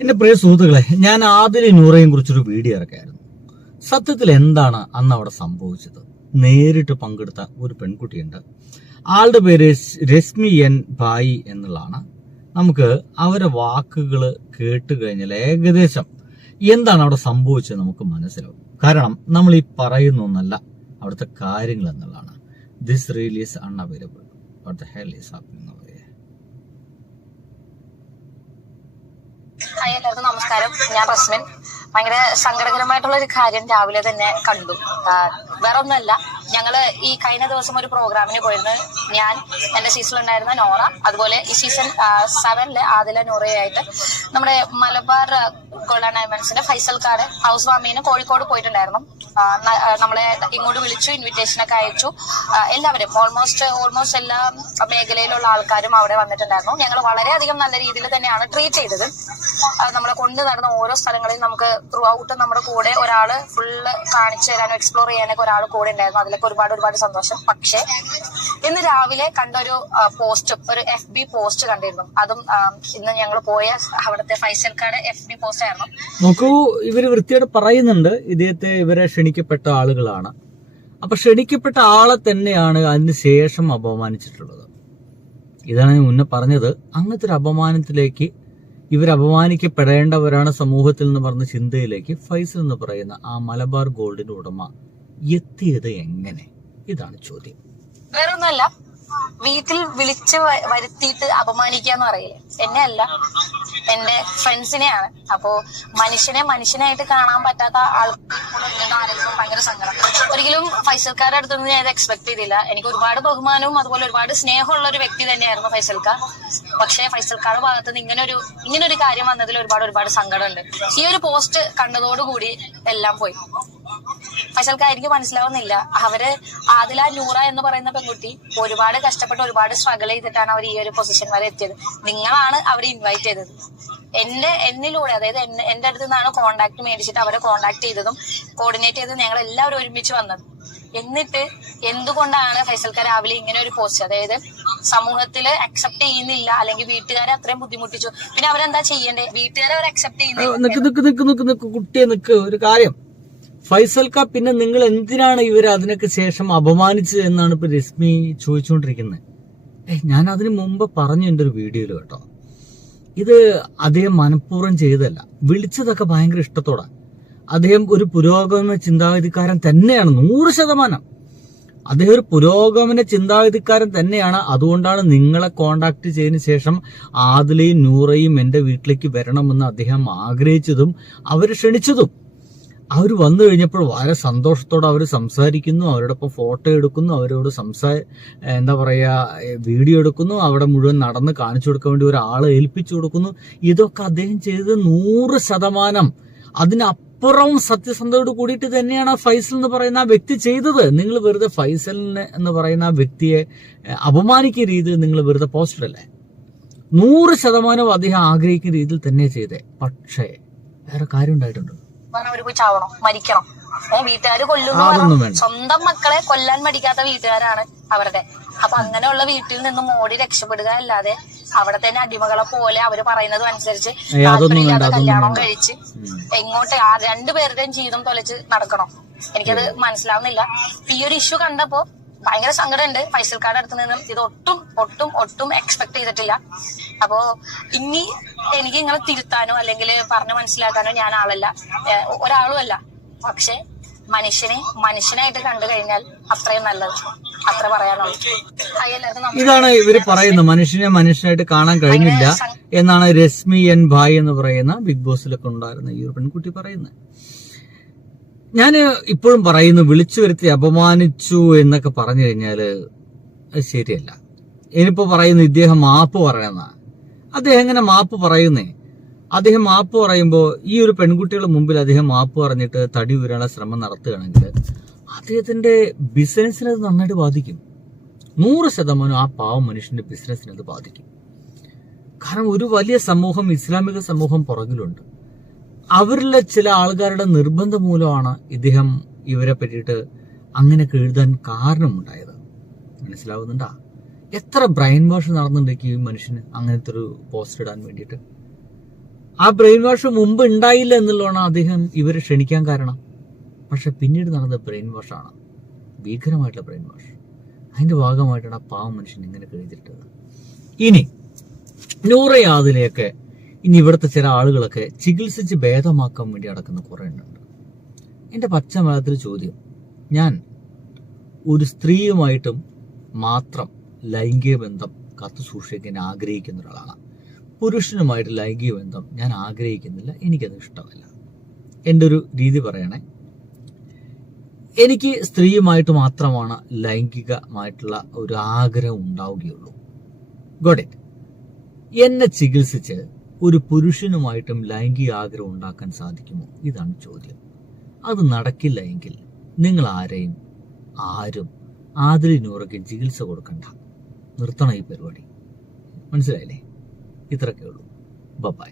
എന്റെ പ്രിയ സുഹൃത്തുക്കളെ, ഞാൻ ആദിലും നൂറയും കുറിച്ചൊരു വീഡിയോ ഇറക്കായിരുന്നു. സത്യത്തിൽ എന്താണ് അന്ന് അവിടെ സംഭവിച്ചത്? നേരിട്ട് പങ്കെടുത്ത ഒരു പെൺകുട്ടിയുണ്ട്. ആളുടെ പേര് രശ്മി എൻ ഭായി എന്നുള്ളതാണ്. നമുക്ക് അവരെ വാക്കുകൾ കേട്ട് കഴിഞ്ഞാൽ ഏകദേശം എന്താണ് അവിടെ സംഭവിച്ചത് നമുക്ക് മനസ്സിലാവും. കാരണം നമ്മൾ ഈ പറയുന്നൊന്നല്ല അവിടുത്തെ കാര്യങ്ങൾ എന്നുള്ളതാണ്. This reel is unavailable. What the hell is happening over here? Hi, എല്ലാവർക്കും നമസ്കാരം. ഞാൻ റസ്മിൻ. ഭയങ്കര സങ്കടകരമായിട്ടുള്ള ഒരു കാര്യം രാവിലെ തന്നെ കണ്ടു. വേറെ ഒന്നുമല്ല, ഞങ്ങള് ഈ കഴിഞ്ഞ ദിവസം ഒരു പ്രോഗ്രാമിന് പോയിരുന്നു. ഞാൻ, എന്റെ സീസണിലുണ്ടായിരുന്ന നോറ, അതുപോലെ ഈ സീസൺ 7 ആദില നൂറയായിട്ട് നമ്മുടെ മലബാർ ഗോൾഡ് ആൻഡ് ഡയമണ്ട്സിന്റെ ഫൈസൽക്കാട് ഹൗസ് വാമിന് കോഴിക്കോട് പോയിട്ടുണ്ടായിരുന്നു. നമ്മളെ ഇങ്ങോട്ട് വിളിച്ചു, ഇൻവിറ്റേഷൻ ഒക്കെ അയച്ചു. എല്ലാവരും ഓൾമോസ്റ്റ് എല്ലാ മേഖലയിലുള്ള ആൾക്കാരും അവിടെ വന്നിട്ടുണ്ടായിരുന്നു. ഞങ്ങൾ വളരെയധികം നല്ല രീതിയിൽ തന്നെയാണ് ട്രീറ്റ് ചെയ്തത്. നമ്മളെ കൊണ്ട് നടന്ന ഓരോ സ്ഥലങ്ങളിലും നമുക്ക് ത്രൂ ഔട്ട് നമ്മുടെ കൂടെ ഒരാള് ഫുള്ള് കാണിച്ചു തരാനും എക്സ്പ്ലോർ ചെയ്യാനൊക്കെ ഒരാൾ കൂടെ ഉണ്ടായിരുന്നു. അതിലൊക്കെ ഒരുപാട് സന്തോഷം. പക്ഷെ ഇന്ന് രാവിലെ കണ്ടൊരു ഒരു FB പോസ്റ്റ് കണ്ടിരുന്നു. അതും ഇന്ന് ഞങ്ങൾ പോയ അവിടുത്തെ ഫൈസൽക്കാട് FB പോസ്റ്റ് ആയിരുന്നു. നോക്കൂ, ഇവര് വൃത്തിയോട് പറയുന്നുണ്ട് ഇദ്ദേഹത്തെ ഇവരെ ക്ഷണിക്കപ്പെട്ട ആളുകളാണ്. അപ്പൊ ക്ഷണിക്കപ്പെട്ട ആളെ തന്നെയാണ് അതിന് ശേഷം അപമാനിച്ചിട്ടുള്ളത്. ഇതാണ് ഞാൻ മുന്നേ പറഞ്ഞത്. അങ്ങനത്തെ ഒരു അപമാനത്തിലേക്ക് ഇവർ അപമാനിക്കപ്പെടേണ്ടവരാണ് സമൂഹത്തിൽ എന്ന് പറഞ്ഞ ചിന്തയിലേക്ക് ഫൈസൽ എന്ന് പറയുന്ന ആ മലബാർ ഗോൾഡിന്റെ ഉടമ എത്തിയത് എങ്ങനെ? ഇതാണ് ചോദ്യം. വേറൊന്നുമല്ല, വീട്ടിൽ വിളിച്ച് വരുത്തിയിട്ട് അപമാനിക്കാന്ന് പറയില്ലേ, എന്നെ അല്ല, എന്റെ ഫ്രണ്ട്സിനെയാണ്. അപ്പോ മനുഷ്യനായിട്ട് കാണാൻ പറ്റാത്ത ആൾക്കാരും ഭയങ്കര സങ്കടം. ഒരിക്കലും ഫൈസൽക്കാരുടെ അടുത്തൊന്നും ഞാൻ ഇത് എക്സ്പെക്ട് ചെയ്തില്ല. എനിക്ക് ഒരുപാട് ബഹുമാനവും അതുപോലെ ഒരുപാട് സ്നേഹമുള്ള ഒരു വ്യക്തി തന്നെയായിരുന്നു ഫൈസൽക്കാർ. പക്ഷെ ഫൈസൽക്കാരുടെ ഭാഗത്തുനിന്ന് ഇങ്ങനെ ഒരു കാര്യം വന്നതിൽ ഒരുപാട് സങ്കടമുണ്ട്. ഈ ഒരു പോസ്റ്റ് കണ്ടതോടുകൂടി എല്ലാം പോയി. ഫൈസൽക്കാർ എനിക്ക് മനസ്സിലാവുന്നില്ല. അവര് ആദില നൂറ എന്ന് പറയുന്ന പെൺകുട്ടി ഒരുപാട് കഷ്ടപ്പെട്ട് ഒരുപാട് സ്ട്രഗിൾ ചെയ്തിട്ടാണ് അവർ ഈ ഒരു പൊസിഷൻ വരെ എത്തിയത്. നിങ്ങളാണ് അവരെ ഇൻവൈറ്റ് ചെയ്തത്. എന്നിലൂടെ, അതായത് എന്റെ അടുത്ത് നിന്നാണ് കോണ്ടാക്ട് മേടിച്ചിട്ട് അവരെ കോണ്ടാക്ട് ചെയ്തതും കോർഡിനേറ്റ് ചെയ്തതും ഞങ്ങൾ എല്ലാവരും ഒരുമിച്ച് വന്നത്. എന്നിട്ട് എന്തുകൊണ്ടാണ് ഫൈസൽക്കാർ രാവിലെ ഇങ്ങനെ ഒരു പോസ്റ്റ്, അതായത് സമൂഹത്തില് അക്സെപ്റ്റ് ചെയ്യുന്നില്ല, അല്ലെങ്കിൽ വീട്ടുകാരെ അത്രയും ബുദ്ധിമുട്ടിച്ചു, പിന്നെ അവരെന്താ ചെയ്യണ്ടേ? വീട്ടുകാരെ അവർ അക്സെപ്റ്റ് ചെയ്യുന്നില്ല. കുട്ടിയെ നിക്ക്, ഒരു കാര്യം, ഫൈസൽക്ക പിന്നെ നിങ്ങൾ എന്തിനാണ് ഇവര് അതിനൊക്കെ ശേഷം അപമാനിച്ചത് എന്നാണ് ഇപ്പൊ രശ്മി ചോദിച്ചുകൊണ്ടിരിക്കുന്നത്. ഞാൻ അതിന് മുമ്പ് പറഞ്ഞു എന്റെ ഒരു വീഡിയോയിൽ കേട്ടോ, ഇത് അദ്ദേഹം മനഃപൂർവ്വം ചെയ്തതല്ല. വിളിച്ചതൊക്കെ ഭയങ്കര ഇഷ്ടത്തോടെ. അദ്ദേഹം ഒരു പുരോഗമന ചിന്താഗതിക്കാരൻ തന്നെയാണ്, 100%. അദ്ദേഹം ഒരു പുരോഗമന ചിന്താഗതിക്കാരൻ തന്നെയാണ്. അതുകൊണ്ടാണ് നിങ്ങളെ കോണ്ടാക്ട് ചെയ്തതിനു ശേഷം ആദിലയും നൂറയും എന്റെ വീട്ടിലേക്ക് വരണമെന്ന് അദ്ദേഹം ആഗ്രഹിച്ചതും അവര് ക്ഷണിച്ചതും. അവർ വന്നു കഴിഞ്ഞപ്പോൾ വളരെ സന്തോഷത്തോടെ അവർ സംസാരിക്കുന്നു, അവരോടൊപ്പം ഫോട്ടോ എടുക്കുന്നു, അവരോട് എന്താ പറയാ, വീഡിയോ എടുക്കുന്നു, അവിടെ മുഴുവൻ നടന്ന് കാണിച്ചു കൊടുക്കാൻ വേണ്ടി ഒരാളെ ഏൽപ്പിച്ചു കൊടുക്കുന്നു. ഇതൊക്കെ അദ്ദേഹം ചെയ്തത് 100%. അതിനപ്പുറം സത്യസന്ധതയോട് കൂടിയിട്ട് തന്നെയാണ് ഫൈസൽ എന്ന് പറയുന്ന ആ വ്യക്തി ചെയ്തത്. നിങ്ങൾ വെറുതെ ഫൈസലിനെ എന്ന് പറയുന്ന ആ വ്യക്തിയെ അപമാനിക്കുന്ന രീതിയിൽ നിങ്ങൾ വെറുതെ പോസ്റ്റ് അല്ലേ? 100% അദ്ദേഹം ആഗ്രഹിക്കുന്ന രീതിയിൽ തന്നെ ചെയ്തേ. പക്ഷേ വേറെ കാര്യം ഉണ്ടായിട്ടുണ്ട്. അവര് പോയി ചാവണോ, മരിക്കണം? വീട്ടുകാര് കൊല്ലുന്നു. സ്വന്തം മക്കളെ കൊല്ലാൻ മടിക്കാത്ത വീട്ടുകാരാണ് അവരുടെ. അപ്പൊ അങ്ങനെയുള്ള വീട്ടിൽ നിന്നും ഓടി രക്ഷപ്പെടുക അല്ലാതെ അവിടെ തന്നെ അടിമകളെ പോലെ അവര് പറയുന്നത് അനുസരിച്ച് താല്പര്യമില്ലാതെ കല്യാണം കഴിച്ച് എങ്ങോട്ട് രണ്ടുപേരുടെയും ജീവിതം തൊലച്ച് നടക്കണോ? എനിക്കത് മനസ്സിലാവുന്നില്ല. ഈ ഒരു ഇഷ്യൂ കണ്ടപ്പോ ഭയങ്കര സങ്കടമുണ്ട്. ഫൈസൽക്കാരുടെ അടുത്ത് നിന്നും ഇത് ഒട്ടും എക്സ്പെക്ട് ചെയ്തിട്ടില്ല. അപ്പോ ഇനി എനിക്ക് ഇങ്ങനെ തിരുത്താനോ അല്ലെങ്കിൽ പറഞ്ഞു മനസ്സിലാക്കാനോ ഞാൻ ഒരാളുമല്ല. പക്ഷെ മനുഷ്യനായിട്ട് കണ്ടു കഴിഞ്ഞാൽ അത്രയും നല്ലത്. അത്ര പറയാനുള്ളൂ. ഇതാണ് ഇവര് പറയുന്നത്, മനുഷ്യനായിട്ട് കാണാൻ കഴിഞ്ഞില്ല എന്നാണ് രശ്മി എൻ ഭായ് എന്ന് പറയുന്ന ബിഗ് ബോസിലൊക്കെ ഉണ്ടായിരുന്ന ഈ ഒരു പെൺകുട്ടി പറയുന്നത്. ഞാൻ ഇപ്പോഴും പറയുന്നു, വിളിച്ചു വരുത്തി അപമാനിച്ചു എന്നൊക്കെ പറഞ്ഞു കഴിഞ്ഞാല് അത് ശരിയല്ല. ഇനിയിപ്പോ പറയുന്നു ഇദ്ദേഹം മാപ്പ് പറയണ. അദ്ദേഹം എങ്ങനെ മാപ്പ് പറയുന്നേ? അദ്ദേഹം മാപ്പ് പറയുമ്പോൾ ഈ ഒരു പെൺകുട്ടികളുടെ മുമ്പിൽ അദ്ദേഹം മാപ്പ് പറഞ്ഞിട്ട് തടി ഉയരാനുള്ള ശ്രമം നടത്തുകയാണെങ്കിൽ അദ്ദേഹത്തിന്റെ ബിസിനസ്സിനെ അത് നന്നായിട്ട് ബാധിക്കും. 100% ആ പാവം മനുഷ്യന്റെ ബിസിനസ്സിനെ അത് ബാധിക്കും. കാരണം ഒരു വലിയ സമൂഹം, ഇസ്ലാമിക സമൂഹം പുറകിലുണ്ട്. അവരിലെ ചില ആൾക്കാരുടെ നിർബന്ധം മൂലമാണ് ഇദ്ദേഹം ഇവരെ പറ്റിയിട്ട് അങ്ങനെയൊക്കെ എഴുതാൻ കാരണമുണ്ടായത്. മനസ്സിലാവുന്നുണ്ടാ? എത്ര ബ്രെയിൻ വാഷ് നടന്നുണ്ടെങ്കിൽ ഈ മനുഷ്യന് അങ്ങനത്തെ ഒരു പോസ്റ്റ് ഇടാൻ വേണ്ടിയിട്ട്. ആ ബ്രെയിൻ വാഷ് മുമ്പ് ഉണ്ടായില്ല എന്നുള്ളതാണ് അദ്ദേഹം ഇവരെ ക്ഷണിക്കാൻ കാരണം. പക്ഷെ പിന്നീട് നടന്ന ബ്രെയിൻ വാഷാണ്, ഭീകരമായിട്ടുള്ള ബ്രെയിൻ വാഷ്. അതിന്റെ ഭാഗമായിട്ടാണ് ആ പാവം മനുഷ്യൻ ഇങ്ങനെ എഴുതിയിട്ടത്. ഇനി നൂറെ ആദിലെയൊക്കെ ഇനി ഇവിടുത്തെ ചില ആളുകളൊക്കെ ചികിത്സിച്ച് ഭേദമാക്കാൻ വേണ്ടി നടക്കുന്ന കുറെ എണ്ണുണ്ട്. എന്റെ പച്ച മലയാളത്തിൽ ചോദ്യം, ഞാൻ ഒരു സ്ത്രീയുമായിട്ടും മാത്രം ലൈംഗിക ബന്ധം കാത്തു സൂക്ഷിക്കാൻ ആഗ്രഹിക്കുന്ന ഒരാളാണ്. പുരുഷനുമായിട്ട് ലൈംഗിക ബന്ധം ഞാൻ ആഗ്രഹിക്കുന്നില്ല, എനിക്കത് ഇഷ്ടമല്ല. എൻ്റെ ഒരു രീതി പറയണേ, എനിക്ക് സ്ത്രീയുമായിട്ട് മാത്രമാണ് ലൈംഗികമായിട്ടുള്ള ഒരു ആഗ്രഹം ഉണ്ടാവുകയുള്ളൂ. Got it. എന്നെ ചികിത്സിച്ച് ഒരു പുരുഷനുമായിട്ടും ലൈംഗിക ആഗ്രഹം ഉണ്ടാക്കാൻ സാധിക്കുമോ? ഇതാണ് ചോദ്യം. അത് നടക്കില്ല എങ്കിൽ നിങ്ങൾ ആരും ആദില നൂറയ്ക്ക് ചികിത്സ കൊടുക്കണ്ട, നിർത്തണം ഈ പരിപാടി. മനസ്സിലായില്ലേ? ഇത്രയൊക്കെ ഉള്ളൂ. ബൈ.